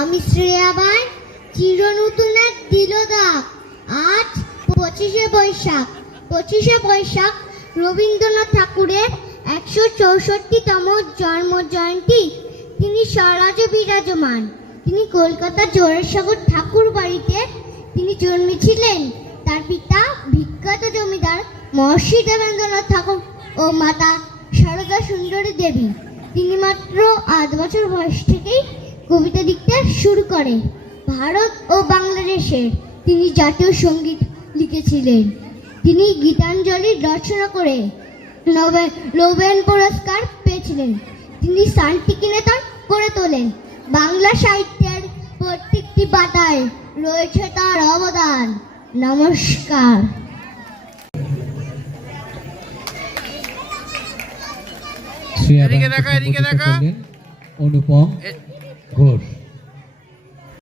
আমি শ্রেয়াবাই চিরনতুন এক দিলদা। আজ 25শে বৈশাখ রবীন্দ্রনাথ ঠাকুরের 164তম জন্ম জয়ন্তী। তিনি স্বরাজে বিরাজমান। তিনি কলকাতার জোড়াসাগর ঠাকুর বাড়িতে তিনি জন্মেছিলেন। তার পিতা বিখ্যাত জমিদার মহর্ষি দেবেন্দ্রনাথ ঠাকুর ও মাতা সারদা সুন্দরী দেবী। তিনি মাত্র 8 বছর বয়স থেকেই কবিতা লিখতে শুরু করেন। ভারত ও বাংলাদেশের তিনি জাতীয় সঙ্গীত লিখেছিলেন। তিনি গীতাঞ্জলি রচনা করে নোবেল পুরস্কার পেয়েছিলেন। তিনি শান্তিনিকেতন করে তোলেন। বাংলা সাহিত্যের প্রত্যেকটি পাতায় রয়েছে তার অবদান। নমস্কার। অনুপম ঘোষ।